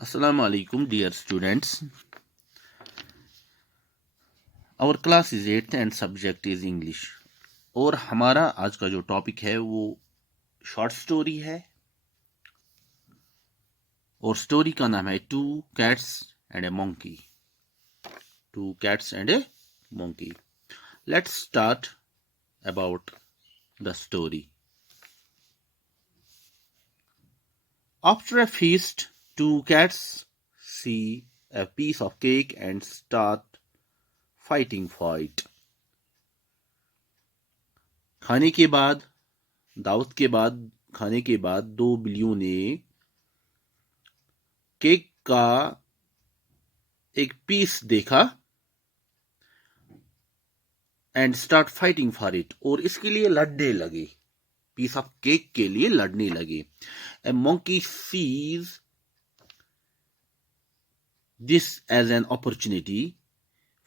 Assalamu alaikum, dear students. Our class is 8th and subject is English. और हमारा आज का जो टॉपिक है वो शॉर्ट स्टोरी है और स्टोरी का नाम है two cats and A monkey. Two cats and A monkey. Let's start about the story. After a feast, two cats see a piece of cake and start fighting for it. खाने के बाद दावत के बाद खाने के बाद दो बिल्लियों ने केक का एक पीस देखा and start fighting for it और इसके लिए लड़ने लगे. पीस ऑफ केक के लिए लड़ने लगे. A monkey sees this as an opportunity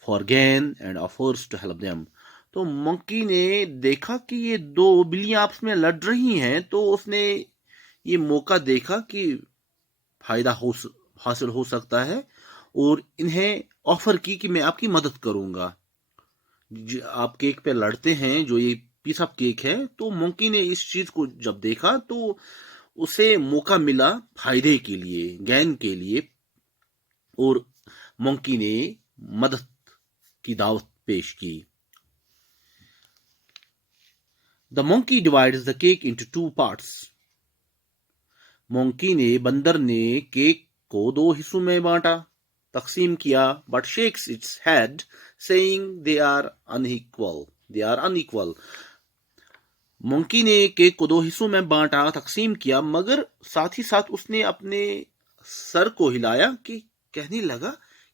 for gain and offers to help them. तो मंकी ने देखा कि ये दो बिल्लियां आपस में लड़ रही हैं, तो उसने ये मौका देखा कि फायदा हासिल हो सकता है और इन्हें ऑफर की कि मैं आपकी मदद करूंगा. आप केक पे लड़ते हैं, जो ये पीस ऑफ केक है, तो मंकी ने इस चीज को जब देखा तो उसे मौका मिला फायदे के लिए, गैन के लिए, और मंकी ने मदद की दावत पेश की. The monkey divides the cake into two parts. बंदर ने केक को दो हिस्सों में बांटा, तकसीम किया, but shakes its head saying they are unequal. Monkey ने केक को दो हिस्सों में बांटा, तकसीम किया, मगर साथ ही साथ उसने अपने सर को हिलाया कि कहने लगा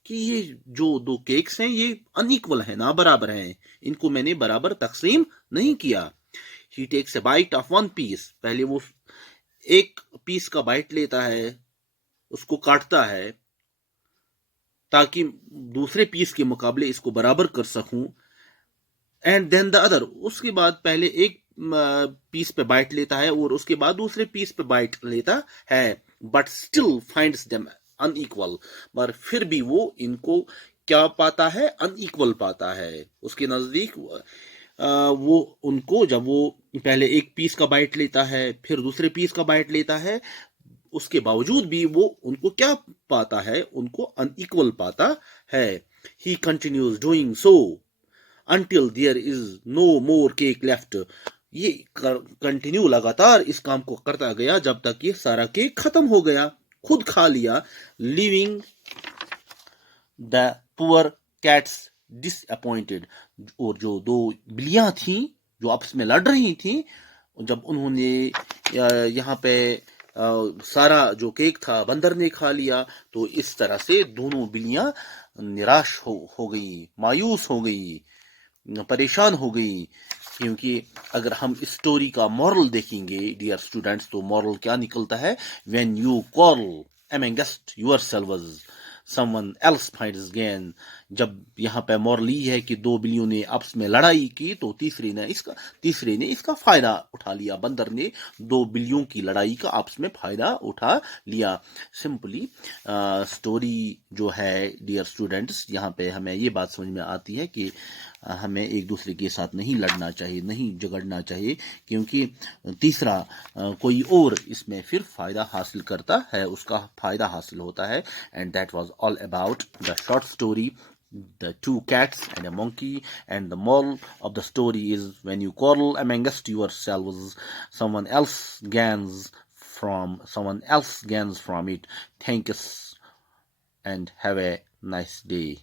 कि ये जो दो केक्स हैं ये अनइक्वल हैं, ना बराबर हैं, इनको मैंने बराबर तकसीम नहीं किया. He takes a bite of one piece. पहले वो एक पीस का बाइट लेता है, उसको काटता है ताकि दूसरे पीस के मुकाबले इसको बराबर कर सकूं. एंड देन द अदर, उसके बाद पहले एक पीस पे बाइट लेता है और उसके बाद दूसरे पीस पे बाइट लेता है. But still finds them unequal. पर फिर भी वो इनको क्या पाता है? अनइक्वल पाता है. उसके नजदीक वो उनको, जब वो पहले एक पीस का बाइट लेता है फिर दूसरे पीस का बाइट लेता है, उसके बावजूद भी वो उनको क्या पाता है? उनको अनइक्वल पाता है. ही continues doing so until there is no more cake left. ये कंटिन्यू लगातार इस काम को करता गया जब तक ये सारा केक खत्म हो गया, खुद खा लिया. Living the poor cats disappointed. और जो दो बिल्लियां थीं जो आपस में लड़ रही थीं, जब उन्होंने यहाँ पे सारा जो केक था बंदर ने खा लिया, तो इस तरह से दोनों बिल्लियां निराश हो गई, मायूस हो गई, परेशान हो गई. क्योंकि अगर हम इस स्टोरी का मॉरल देखेंगे डियर स्टूडेंट्स, तो मॉरल क्या निकलता है? When you quarrel amongst yourselves, someone else finds gain. जब यहाँ पे मॉरल ये है कि दो बिल्लियों ने आपस में लड़ाई की तो तीसरे ने इसका फायदा उठा लिया. बंदर ने दो बिल्लियों की लड़ाई का आपस में फायदा उठा लिया. सिंपली स्टोरी जो है डियर स्टूडेंट्स, यहाँ पे हमें ये बात समझ में आती है कि हमें एक दूसरे के साथ नहीं लड़ना चाहिए, नहीं झगड़ना चाहिए, क्योंकि तीसरा कोई और इसमें फिर फायदा हासिल करता है, उसका फायदा हासिल होता है. And that was all about the short story, The Two Cats and a Monkey. And the moral of the story is, when you quarrel amongst yourselves, someone else gains from it. Thanks and have a nice day.